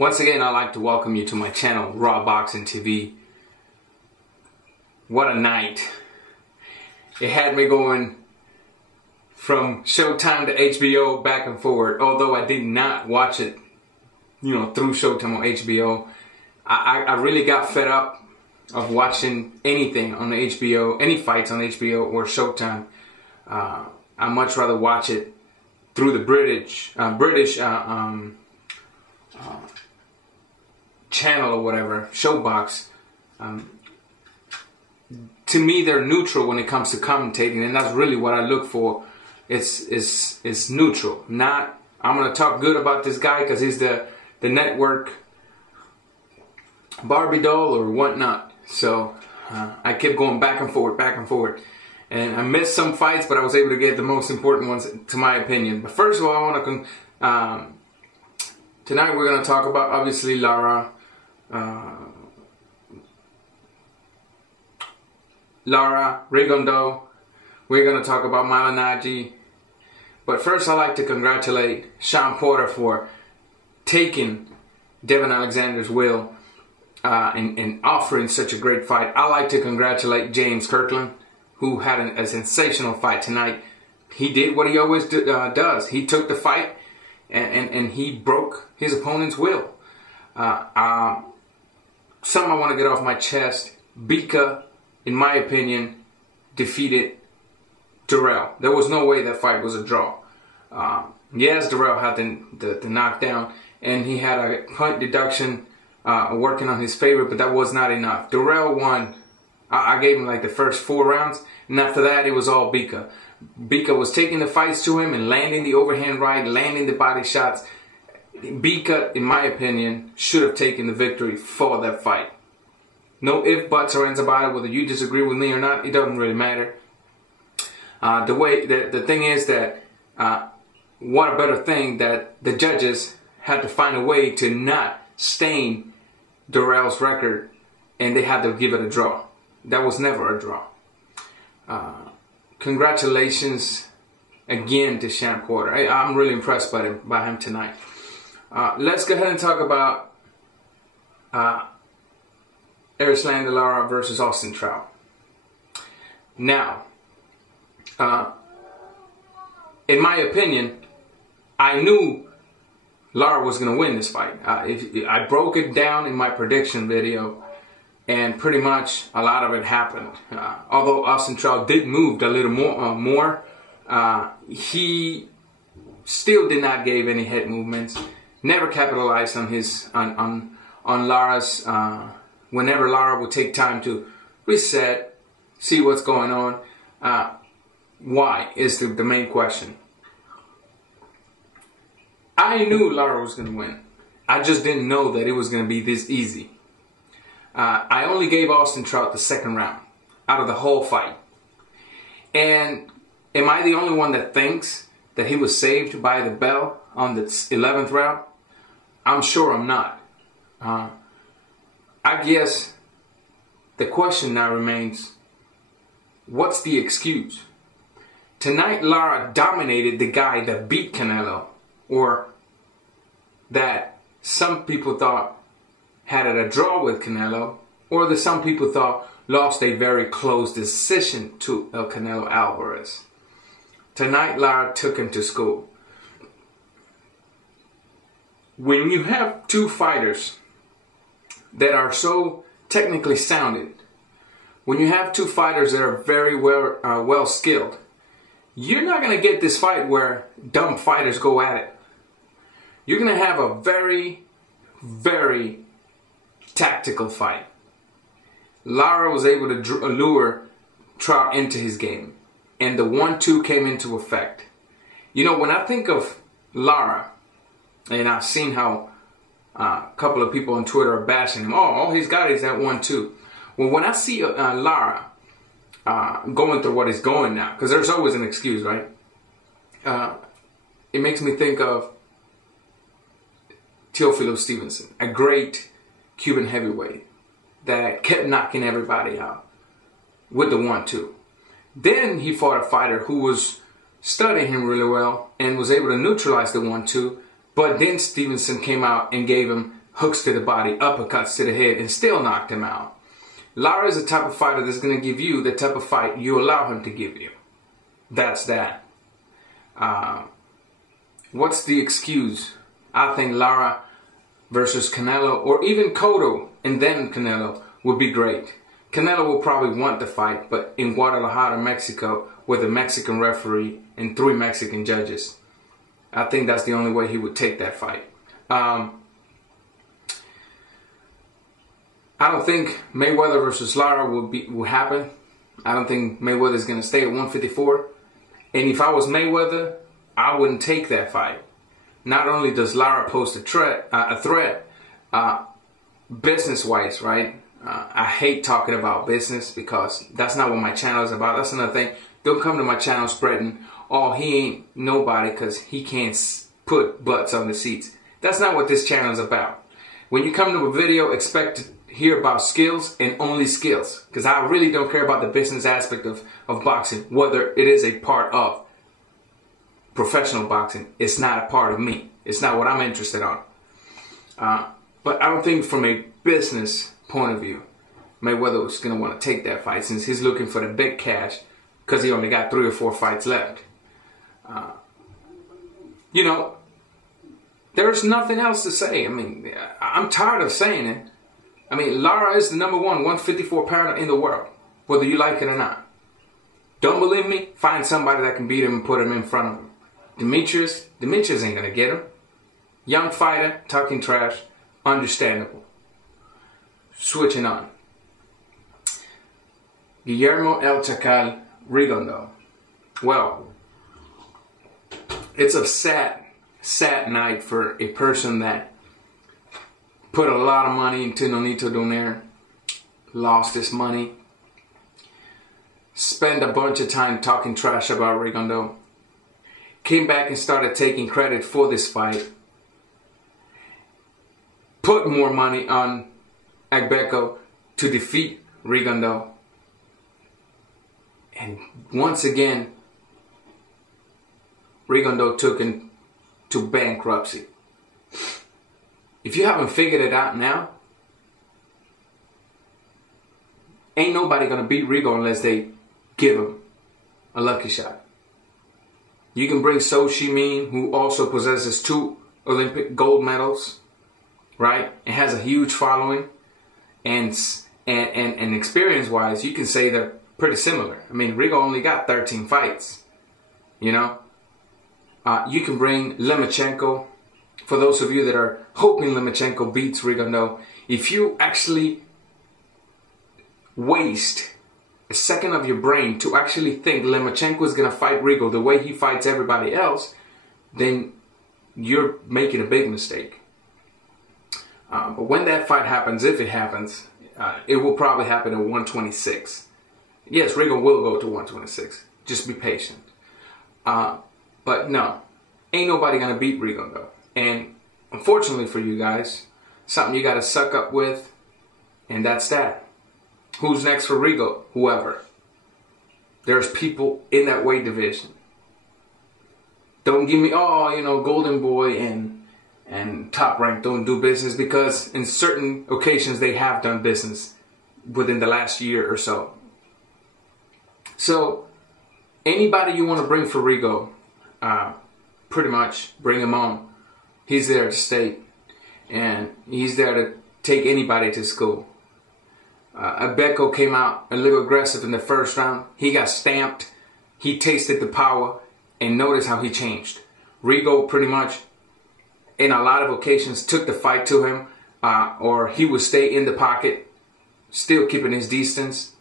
Once again, I'd like to welcome you to my channel, Raw Boxing TV. What a night. It had me going from Showtime to HBO back and forward, although I did not watch it, through Showtime or HBO. I really got fed up of watching anything on the HBO, any fights on HBO or Showtime. I much rather watch it through the British channel or whatever, Showbox. To me, they're neutral when it comes to commentating, and that's really what I look for. It's neutral. Not I'm gonna talk good about this guy because he's the network Barbie doll or whatnot. So I kept going back and forward, and I missed some fights, but I was able to get the most important ones, to my opinion. But first of all, I want to tonight we're gonna talk about obviously Lara, Rigondeaux. We're gonna talk about Malinaji. But first, I'd like to congratulate Sean Porter for taking Devin Alexander's will and offering such a great fight. I'd like to congratulate James Kirkland, who had a sensational fight tonight. He did what he always does. He took the fight and he broke his opponent's will. Something I want to get off my chest. Bika, in my opinion, defeated Darrell. There was no way that fight was a draw. Yes, Darrell had the knockdown, and he had a point deduction working on his favor, but that was not enough. Darrell won. I gave him like the first 4 rounds, and after that it was all Bika. Bika was taking the fights to him and landing the overhand right, landing the body shots. Bika, in my opinion, should have taken the victory for that fight. No ifs, buts, or ands about it. Whether you disagree with me or not, it doesn't really matter. The thing is that what a better thing that the judges had to find a way to not stain Darrell's record, and they had to give it a draw. That was never a draw. Congratulations again to Sean Porter. I'm really impressed by him tonight. Let's go ahead and talk about Erislandy Lara versus Austin Trout. Now, in my opinion, I knew Lara was going to win this fight. I broke it down in my prediction video, and pretty much a lot of it happened. Although Austin Trout did move a little more, he still did not give any head movements. Never capitalized on his on Lara's. Whenever Lara would take time to reset, see what's going on. Why is the main question. I knew Lara was going to win. I just didn't know that it was going to be this easy. I only gave Austin Trout the 2nd round out of the whole fight. And am I the only one that thinks that he was saved by the bell on the 11th round? I'm sure I'm not. I guess the question now remains, what's the excuse? Tonight, Lara dominated the guy that beat Canelo, or that some people thought had a draw with Canelo, or that some people thought lost a very close decision to El Canelo Alvarez. Tonight, Lara took him to school. When you have 2 fighters that are so technically sounded, when you have 2 fighters that are very well skilled, you're not going to get this fight where dumb fighters go at it. You're going to have a very, very tactical fight. Lara was able to lure Trout into his game, and the 1-2 came into effect. When I think of Lara, and I've seen how a couple of people on Twitter are bashing him. Oh, all he's got is that 1-2. Well, when I see Lara going through what he's going now, because there's always an excuse, right? It makes me think of Teofilo Stevenson, a great Cuban heavyweight that kept knocking everybody out with the 1-2. Then he fought a fighter who was studying him really well and was able to neutralize the 1-2. But then Stevenson came out and gave him hooks to the body, uppercuts to the head, and still knocked him out. Lara is the type of fighter that's going to give you the type of fight you allow him to give you. That's that. What's the excuse? I think Lara versus Canelo, or even Cotto and then Canelo, would be great. Canelo will probably want the fight, but in Guadalajara, Mexico, with a Mexican referee and 3 Mexican judges. I think that's the only way he would take that fight. I don't think Mayweather versus Lara will happen. I don't think Mayweather's going to stay at 154. And if I was Mayweather, I wouldn't take that fight. Not only does Lara pose a threat, business-wise, right? I hate talking about business because that's not what my channel is about. That's another thing. Don't come to my channel spreading, oh, he ain't nobody because he can't put butts on the seats. That's not what this channel is about. When you come to a video, expect to hear about skills and only skills, because I really don't care about the business aspect of boxing, whether it is a part of professional boxing. It's not a part of me. It's not what I'm interested on. But I don't think from a business point of view, Mayweather was going to want to take that fight since he's looking for the big cash because he only got 3 or 4 fights left. You know, there's nothing else to say. I mean, I'm tired of saying it. I mean, Lara is the #1 154 pounder in the world, whether you like it or not. Don't believe me? Find somebody that can beat him and put him in front of him. Demetrius ain't going to get him. Young fighter, talking trash, understandable. Switching on. Guillermo El Chacal Rigondeaux. Well, it's a sad night for a person that put a lot of money into Nonito Donaire, lost his money, spent a bunch of time talking trash about Rigondeaux, came back and started taking credit for this fight, put more money on Agbeko to defeat Rigondeaux, and once again Rigondeaux took him to bankruptcy. If you haven't figured it out now, ain't nobody gonna beat Rigo unless they give him a lucky shot. You can bring So Shimin, who also possesses 2 Olympic gold medals, right, and has a huge following, and experience-wise, you can say they're pretty similar. I mean, Rigo only got 13 fights, you know. You can bring Lomachenko. For those of you that are hoping Lomachenko beats Rigondeaux, if you actually waste a second of your brain to actually think Lomachenko is going to fight Rigo the way he fights everybody else, then you're making a big mistake. But when that fight happens, if it happens, it will probably happen at 126. Yes, Rigo will go to 126. Just be patient. But no, ain't nobody going to beat Rigondeaux. And unfortunately for you guys, something you got to suck up with, and that's that. Who's next for Rigo? Whoever. There's people in that weight division. Don't give me, oh, you know, Golden Boy and Top Rank don't do business, because in certain occasions they have done business within the last year or so. So anybody you want to bring for Rigo, pretty much bring him on. He's there to stay, and he's there to take anybody to school. Agbeko came out a little aggressive in the first round. He got stamped. He tasted the power, and notice how he changed. Rigo pretty much, in a lot of occasions, took the fight to him, or he would stay in the pocket, still keeping his distance.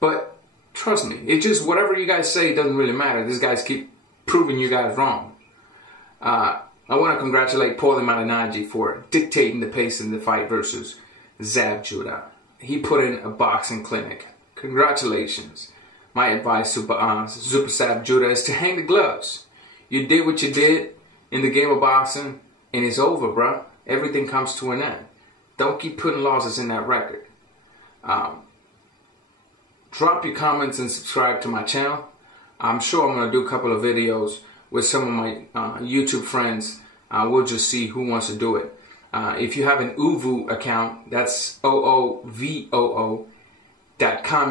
But trust me, it's just whatever you guys say doesn't really matter. These guys keep proving you guys wrong. I want to congratulate Paulie Malignaggi for dictating the pace in the fight versus Zab Judah. He put in a boxing clinic. Congratulations. My advice to Super Zab Judah is to hang the gloves. You did what you did in the game of boxing, and it's over, bruh. Everything comes to an end. Don't keep putting losses in that record. Drop your comments and subscribe to my channel. I'm sure I'm going to do a couple of videos with some of my YouTube friends We'll just see who wants to do it. If you have an OOVOO account, that's OOVOO.com.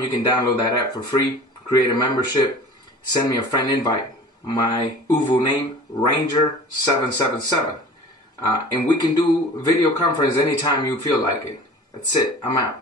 You can download that app for free, create a membership, send me a friend invite. My OOVOO name, Ranger777. And we can do video conference anytime you feel like it. That's it. I'm out.